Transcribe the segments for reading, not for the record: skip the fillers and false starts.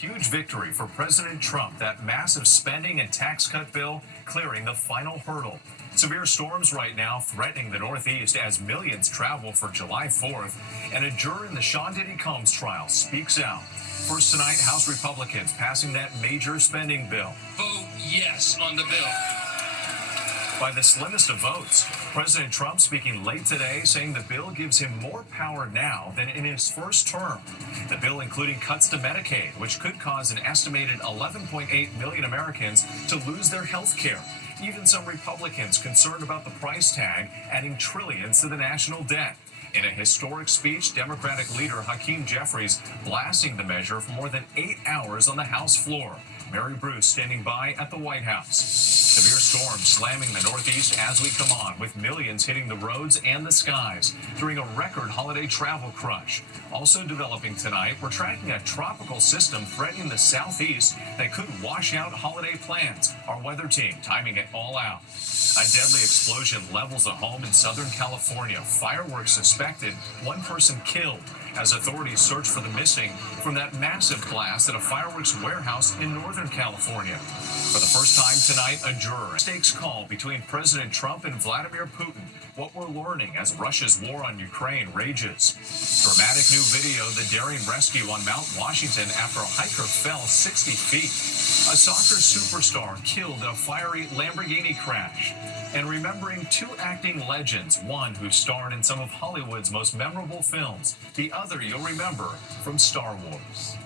Huge victory for President Trump, that massive spending and tax cut bill clearing the final hurdle. Severe storms right now threatening the Northeast as millions travel for July 4th, and a juror in the Sean Diddy Combs trial speaks out. First tonight, House Republicans passing that major spending bill. Vote yes on the bill. By the slimmest of votes. President Trump speaking late today, saying the bill gives him more power now than in his first term. The bill including cuts to Medicaid, which could cause an estimated 11.8 million Americans to lose their health care. Even some Republicans concerned about the price tag, adding trillions to the national debt. In a historic speech, Democratic leader Hakeem Jeffries blasting the measure for more than 8 hours on the House floor. Mary Bruce standing by at the White House. Severe storms slamming the Northeast as we come on, with millions hitting the roads and the skies during a record holiday travel crush. Also developing tonight, we're tracking a tropical system threatening the Southeast that could wash out holiday plans. Our weather team timing it all out. A deadly explosion levels a home in Southern California. Fireworks suspected, one person killed as authorities search for the missing from that massive blast at a fireworks warehouse in Northern California. For the first time tonight, a juror stakes call between President Trump and Vladimir Putin. What we're learning as Russia's war on Ukraine rages. Dramatic new video, the daring rescue on Mount Washington after a hiker fell 60 feet. A soccer superstar killed in a fiery Lamborghini crash. And remembering two acting legends, one who starred in some of Hollywood's most memorable films, the other you'll remember from Star Wars.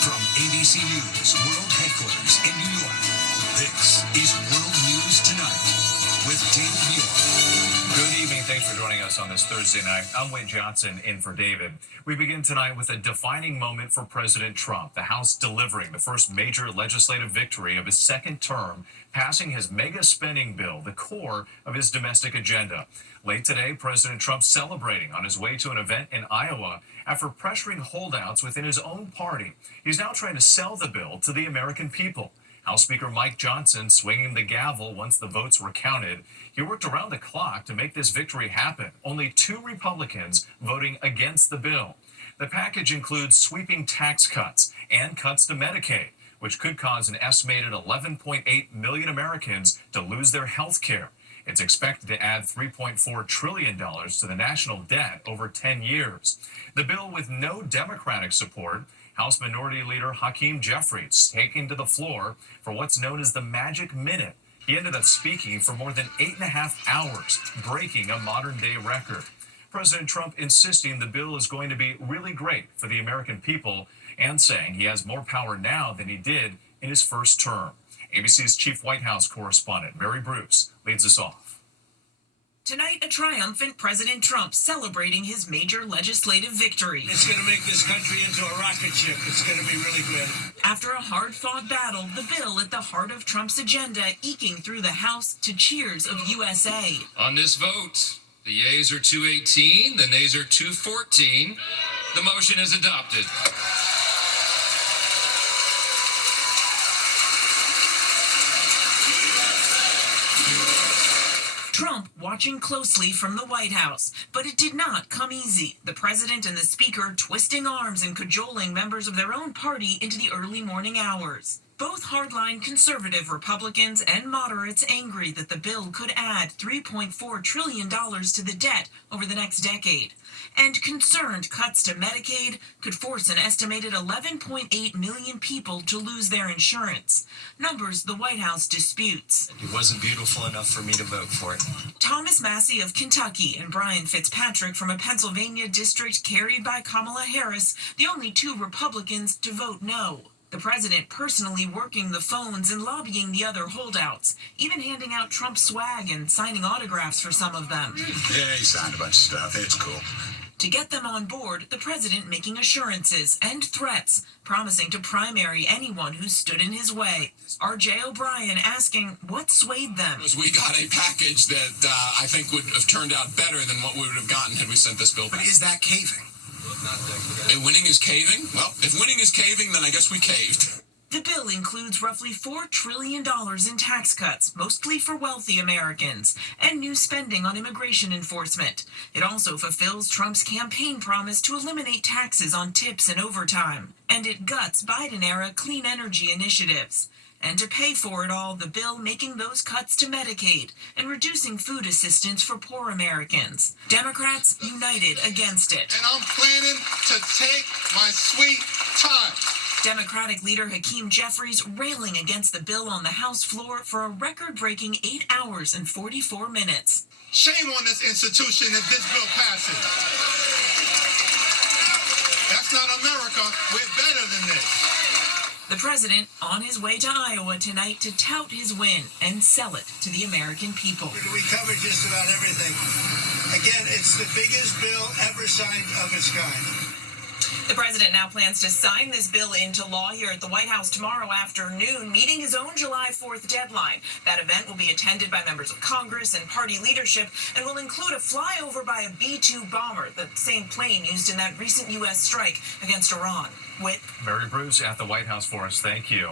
From ABC News World Headquarters in New York, this is World News Tonight with David Muir. Good evening. Thanks for joining us on this Thursday night. I'm Wayne Johnson in for David. We begin tonight with a defining moment for President Trump, the House delivering the first major legislative victory of his second term, passing his mega spending bill, the core of his domestic agenda. Late today, President Trump celebrating on his way to an event in Iowa after pressuring holdouts within his own party. He's now trying to sell the bill to the American people. House Speaker Mike Johnson swinging the gavel once the votes were counted. He worked around the clock to make this victory happen. Only 2 Republicans voting against the bill. The package includes sweeping tax cuts and cuts to Medicaid, which could cause an estimated 11.8 million Americans to lose their health care. It's expected to add $3.4 trillion to the national debt over 10 years. The bill with no Democratic support, House Minority Leader Hakeem Jeffries taking to the floor for what's known as the Magic Minute. He ended up speaking for more than 8.5 hours, breaking a modern-day record. President Trump insisting the bill is going to be really great for the American people and saying he has more power now than he did in his first term. ABC's chief White House correspondent, Mary Bruce, leads us off. Tonight, a triumphant President Trump celebrating his major legislative victory. It's going to make this country into a rocket ship. It's going to be really great. After a hard-fought battle, the bill at the heart of Trump's agenda eking through the House to cheers of USA. On this vote, the yeas are 218, the nays are 214. The motion is adopted. Trump watching closely from the White House, but it did not come easy. The president and the speaker twisting arms and cajoling members of their own party into the early morning hours. Both hardline conservative Republicans and moderates angry that the bill could add $3.4 trillion to the debt over the next decade. And concerned cuts to Medicaid could force an estimated 11.8 million people to lose their insurance. Numbers the White House disputes. It wasn't beautiful enough for me to vote for it. Thomas Massie of Kentucky and Brian Fitzpatrick from a Pennsylvania district carried by Kamala Harris, the only 2 Republicans to vote no. The president personally working the phones and lobbying the other holdouts, even handing out Trump swag and signing autographs for some of them. Yeah, he signed a bunch of stuff. It's cool. To get them on board, the president making assurances and threats, promising to primary anyone who stood in his way. R.J. O'Brien asking what swayed them. We got a package that I think would have turned out better than what we would have gotten had we sent this bill back. But is that caving? If winning is caving? Well, if winning is caving, then I guess we caved. The bill includes roughly $4 trillion in tax cuts, mostly for wealthy Americans, and new spending on immigration enforcement. It also fulfills Trump's campaign promise to eliminate taxes on tips and overtime. And it guts Biden-era clean energy initiatives. And to pay for it all, the bill making those cuts to Medicaid and reducing food assistance for poor Americans. Democrats united against it. And I'm planning to take my sweet time. Democratic leader Hakeem Jeffries railing against the bill on the House floor for a record-breaking 8 hours and 44 minutes. Shame on this institution if this bill passes. That's not America. We're better than this. The president on his way to Iowa tonight to tout his win and sell it to the American people. We covered just about everything. Again, it's the biggest bill ever signed of its kind. The president now plans to sign this bill into law here at the White House tomorrow afternoon, meeting his own July 4th deadline. That event will be attended by members of Congress and party leadership and will include a flyover by a B-2 bomber, the same plane used in that recent U.S. strike against Iran. Whit? Mary Bruce at the White House for us. Thank you.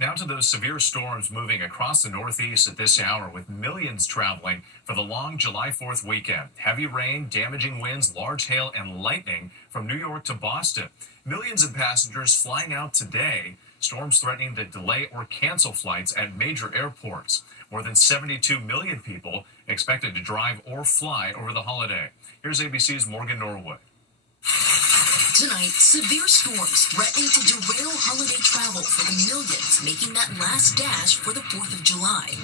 Now to those severe storms moving across the Northeast at this hour, with millions traveling for the long July 4th weekend. Heavy rain, damaging winds, large hail, and lightning from New York to Boston. Millions of passengers flying out today. Storms threatening to delay or cancel flights at major airports. More than 72 million people expected to drive or fly over the holiday. Here's ABC's Morgan Norwood. Tonight, severe storms threatening to derail holiday travel for the millions making that last dash for the 4th of July.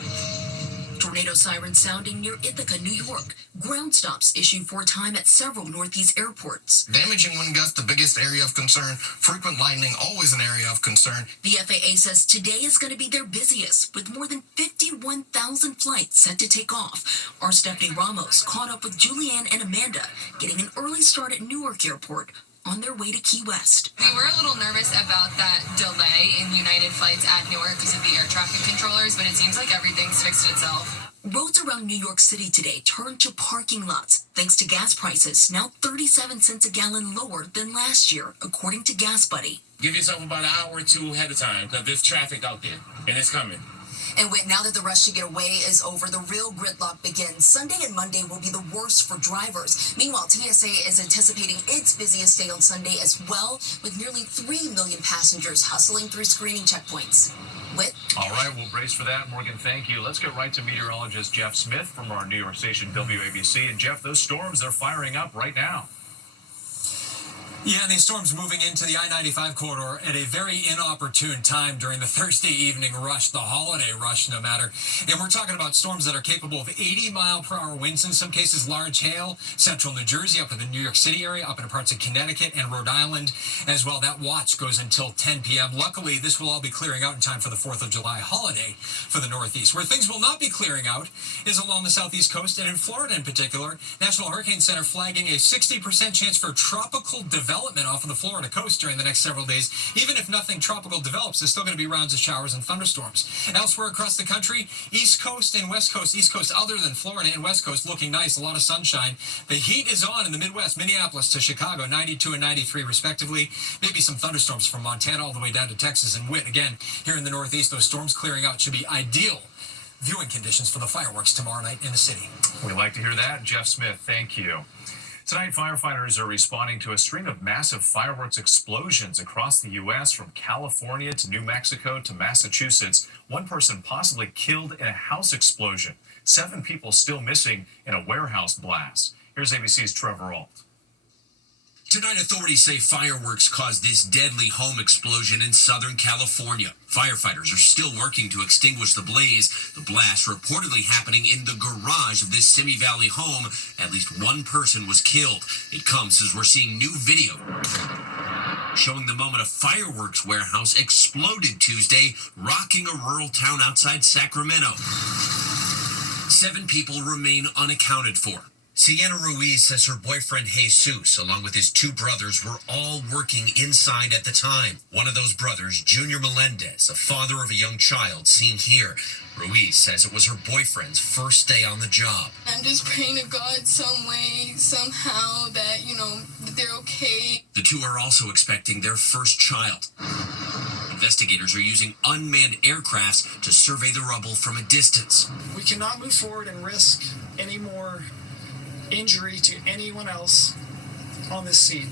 Tornado sirens sounding near Ithaca, New York. Ground stops issued for a time at several Northeast airports. Damaging wind gusts, the biggest area of concern. Frequent lightning, always an area of concern. The FAA says today is going to be their busiest, with more than 51,000 flights set to take off. Our Stephanie Ramos caught up with Julianne and Amanda, getting an early start at Newark Airport on their way to Key West. We were a little nervous about that delay in United flights at Newark because of the air traffic controllers, but it seems like everything's fixed itself. Roads around New York City today turned to parking lots thanks to gas prices, now 37 cents a gallon lower than last year, according to Gas Buddy. Give yourself about an hour or two ahead of time because there's traffic out there and it's coming. And now that the rush to get away is over, the real gridlock begins. Sunday and Monday will be the worst for drivers. Meanwhile, TSA is anticipating its busiest day on Sunday as well, with nearly 3 million passengers hustling through screening checkpoints. Whit? All right, we'll brace for that. Morgan, thank you. Let's get right to meteorologist Jeff Smith from our New York station WABC. And Jeff, those storms, they're firing up right now. Yeah, and these storms moving into the I-95 corridor at a very inopportune time during the Thursday evening rush, the holiday rush, no matter. And we're talking about storms that are capable of 80-mile-per-hour winds, in some cases large hail, central New Jersey, up in the New York City area, up in parts of Connecticut and Rhode Island as well. That watch goes until 10 p.m. Luckily, this will all be clearing out in time for the 4th of July holiday for the Northeast. Where things will not be clearing out is along the Southeast coast and in Florida in particular. National Hurricane Center flagging a 60% chance for tropical development off of the Florida coast during the next several days. Even if nothing tropical develops, there's still going to be rounds of showers and thunderstorms. Elsewhere across the country, East Coast and West Coast, East Coast other than Florida and West Coast looking nice, a lot of sunshine. The heat is on in the Midwest, Minneapolis to Chicago, 92 and 93 respectively. Maybe some thunderstorms from Montana all the way down to Texas and Witt. Again, here in the Northeast, those storms clearing out should be ideal viewing conditions for the fireworks tomorrow night in the city. We like to hear that. Jeff Smith, thank you. Tonight, firefighters are responding to a string of massive fireworks explosions across the U.S., from California to New Mexico to Massachusetts. One person possibly killed in a house explosion. 7 people still missing in a warehouse blast. Here's ABC's Trevor Ault. Tonight, authorities say fireworks caused this deadly home explosion in Southern California. Firefighters are still working to extinguish the blaze. The blast reportedly happening in the garage of this Simi Valley home. At least one person was killed. It comes as we're seeing new video showing the moment a fireworks warehouse exploded Tuesday, rocking a rural town outside Sacramento. 7 people remain unaccounted for. Sienna Ruiz says her boyfriend Jesus, along with his 2 brothers, were all working inside at the time. One of those brothers, Junior Melendez, a father of a young child, seen here. Ruiz says it was her boyfriend's first day on the job. I'm just praying to God some way, somehow, that, that they're okay. The 2 are also expecting their first child. Investigators are using unmanned aircrafts to survey the rubble from a distance. We cannot move forward and risk any more injury to anyone else on this scene.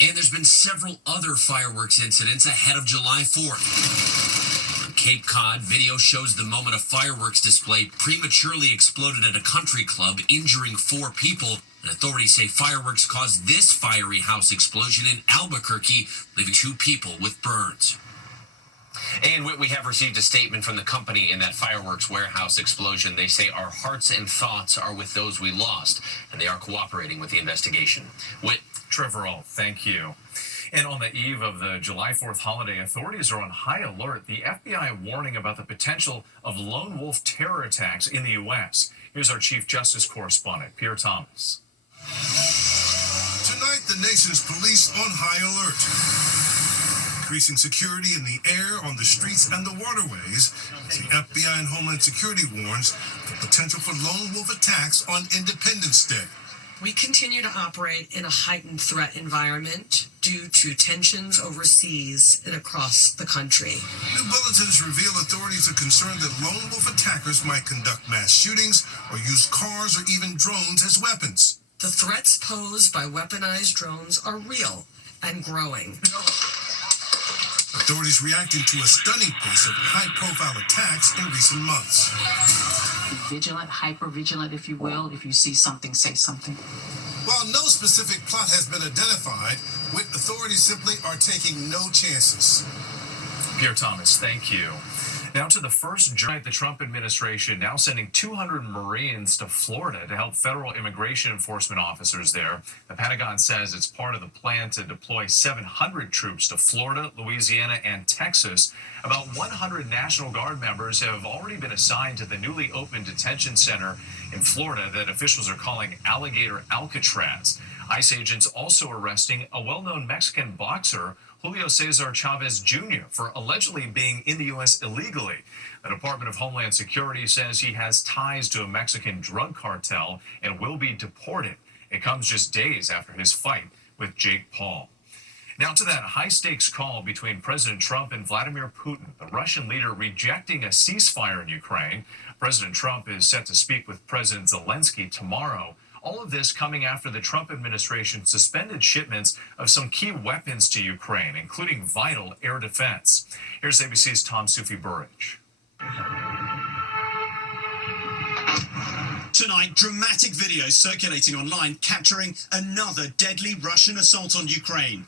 And there's been several other fireworks incidents ahead of July 4th. On Cape Cod, video shows the moment a fireworks display prematurely exploded at a country club, injuring 4 people. And authorities say fireworks caused this fiery house explosion in Albuquerque, leaving 2 people with burns. And we have received a statement from the company in that fireworks warehouse explosion. They say our hearts and thoughts are with those we lost, and they are cooperating with the investigation. Trevor Ault, thank you. And on the eve of the July 4th holiday, authorities are on high alert. The FBI warning about the potential of lone wolf terror attacks in the U.S. Here's our Chief Justice correspondent, Pierre Thomas. Tonight, the nation's police on high alert. Increasing security in the air, on the streets, and the waterways. The FBI and Homeland Security warns the potential for lone wolf attacks on Independence Day. We continue to operate in a heightened threat environment due to tensions overseas and across the country. New bulletins reveal authorities are concerned that lone wolf attackers might conduct mass shootings or use cars or even drones as weapons. The threats posed by weaponized drones are real and growing. Authorities reacting to a stunning pace of high-profile attacks in recent months. Be vigilant, hyper-vigilant, if you will. If you see something, say something. While no specific plot has been identified, authorities simply are taking no chances. Pierre Thomas, thank you. Now to the first journey, the Trump administration now sending 200 Marines to Florida to help federal immigration enforcement officers there. The Pentagon says it's part of the plan to deploy 700 troops to Florida, Louisiana, and Texas. About 100 National Guard members have already been assigned to the newly opened detention center in Florida that officials are calling Alligator Alcatraz. ICE agents also arresting a well-known Mexican boxer, Julio Cesar Chavez Jr., for allegedly being in the U.S. illegally. The Department of Homeland Security says he has ties to a Mexican drug cartel and will be deported. It comes just days after his fight with Jake Paul. Now to that high-stakes call between President Trump and Vladimir Putin, the Russian leader rejecting a ceasefire in Ukraine. President Trump is set to speak with President Zelensky tomorrow. All of this coming after the Trump administration suspended shipments of some key weapons to Ukraine, including vital air defense. Here's ABC's Tom Sufi Burridge. Tonight, dramatic video circulating online capturing another deadly Russian assault on Ukraine.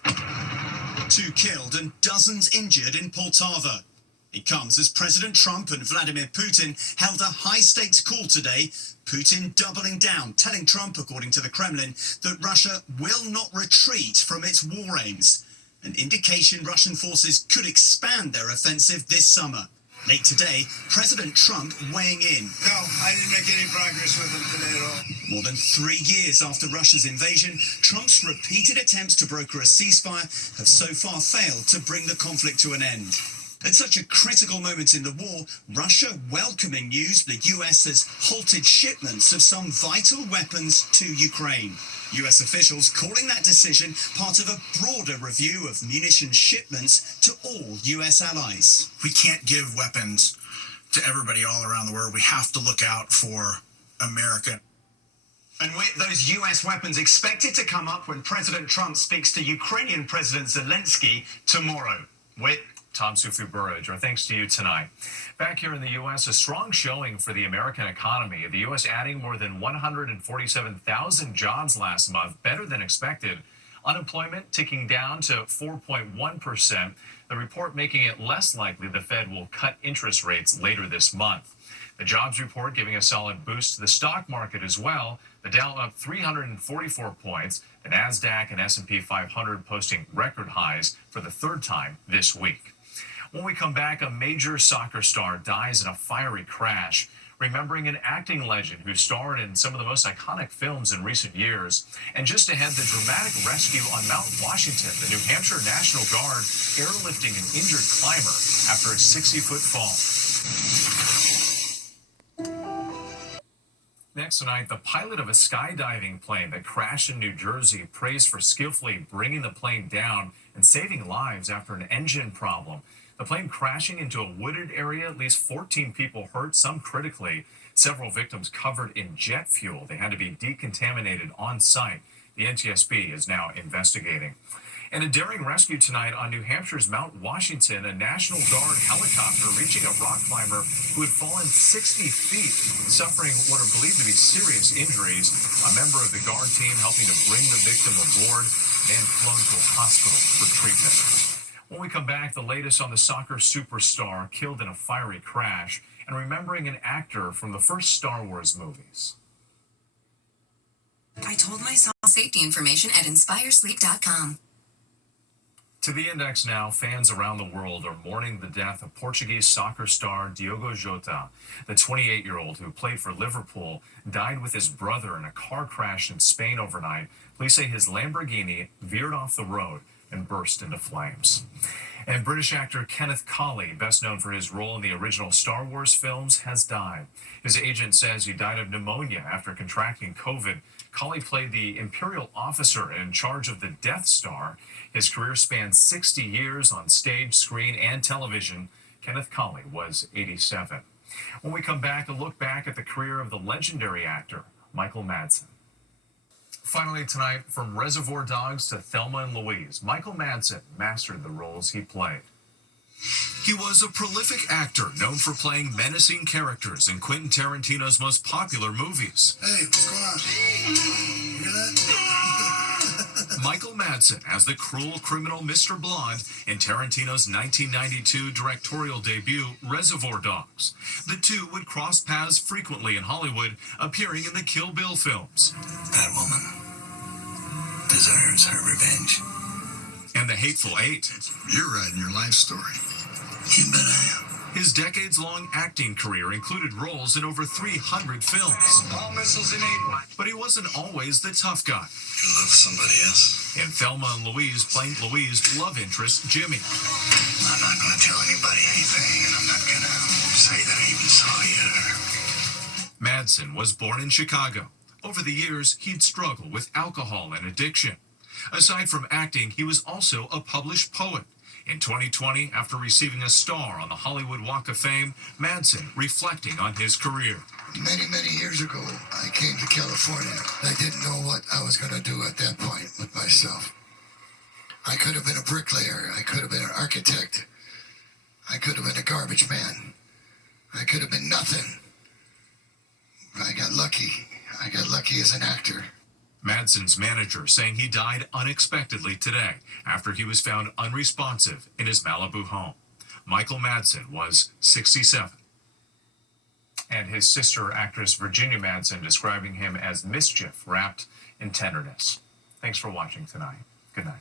2 killed and dozens injured in Poltava. It comes as President Trump and Vladimir Putin held a high-stakes call today, Putin doubling down, telling Trump, according to the Kremlin, that Russia will not retreat from its war aims, an indication Russian forces could expand their offensive this summer. Late today, President Trump weighing in. No, I didn't make any progress with him today at all. More than 3 years after Russia's invasion, Trump's repeated attempts to broker a ceasefire have so far failed to bring the conflict to an end. At such a critical moment in the war, Russia welcoming news the US has halted shipments of some vital weapons to Ukraine. US officials calling that decision part of a broader review of munitions shipments to all US allies. We can't give weapons to everybody all around the world. We have to look out for America. And with those US weapons expected to come up when President Trump speaks to Ukrainian President Zelensky tomorrow. Tom Sufi Burridge, our thanks to you tonight. Back here in the U.S., a strong showing for the American economy. The U.S. adding more than 147,000 jobs last month, better than expected. Unemployment ticking down to 4.1%. The report making it less likely the Fed will cut interest rates later this month. The jobs report giving a solid boost to the stock market as well. The Dow up 344 points. The NASDAQ and S&P 500 posting record highs for the 3rd time this week. When we come back, a major soccer star dies in a fiery crash, remembering an acting legend who starred in some of the most iconic films in recent years. And just ahead, the dramatic rescue on Mount Washington, the New Hampshire National Guard airlifting an injured climber after a 60-foot fall. Next tonight, the pilot of a skydiving plane that crashed in New Jersey praised for skillfully bringing the plane down and saving lives after an engine problem. The plane crashing into a wooded area, at least 14 people hurt, some critically. Several victims covered in jet fuel. They had to be decontaminated on site. The NTSB is now investigating. And a daring rescue tonight on New Hampshire's Mount Washington, a National Guard helicopter reaching a rock climber who had fallen 60 feet, suffering what are believed to be serious injuries. A member of the Guard team helping to bring the victim aboard and flown to a hospital for treatment. When we come back, the latest on the soccer superstar killed in a fiery crash and remembering an actor from the first Star Wars movies. I told myself safety information at inspiresleep.com. To the index now, fans around the world are mourning the death of Portuguese soccer star Diogo Jota. The 28-year-old who played for Liverpool died with his brother in a car crash in Spain overnight. Police say his Lamborghini veered off the road and burst into flames. And British actor Kenneth Colley, best known for his role in the original Star Wars films, has died. His agent says he died of pneumonia after contracting COVID. Colley played the Imperial officer in charge of the Death Star. His career spanned 60 years on stage, screen, and television. Kenneth Colley was 87. When we come back, a look back at the career of the legendary actor, Michael Madsen. Finally tonight, from Reservoir Dogs to Thelma and Louise, Michael Madsen mastered the roles he played. He was a prolific actor known for playing menacing characters in Quentin Tarantino's most popular movies. Hey, what's going on? You hear that? Michael Madsen as the cruel criminal Mr. Blonde in Tarantino's 1992 directorial debut, Reservoir Dogs. The two would cross paths frequently in Hollywood, appearing in the Kill Bill films. That woman deserves her revenge. And The Hateful Eight. You're writing your life story. You bet I am. His decades-long acting career included roles in over 300 films. All missiles enabled. But he wasn't always the tough guy. You love somebody else? In Thelma and Louise, playing Louise's love interest, Jimmy. I'm not going to tell anybody anything, and I'm not going to say that I even saw you. Madsen was born in Chicago. Over the years, he'd struggled with alcohol and addiction. Aside from acting, he was also a published poet. In 2020, after receiving a star on the Hollywood Walk of Fame, Madsen reflecting on his career. Many, many years ago, I came to California. I didn't know what I was going to do at that point with myself. I could have been a bricklayer. I could have been an architect. I could have been a garbage man. I could have been nothing. But I got lucky. I got lucky as an actor. Madsen's manager saying he died unexpectedly today after he was found unresponsive in his Malibu home. Michael Madsen was 67. And his sister, actress Virginia Madsen, describing him as mischief wrapped in tenderness. Thanks for watching tonight. Good night.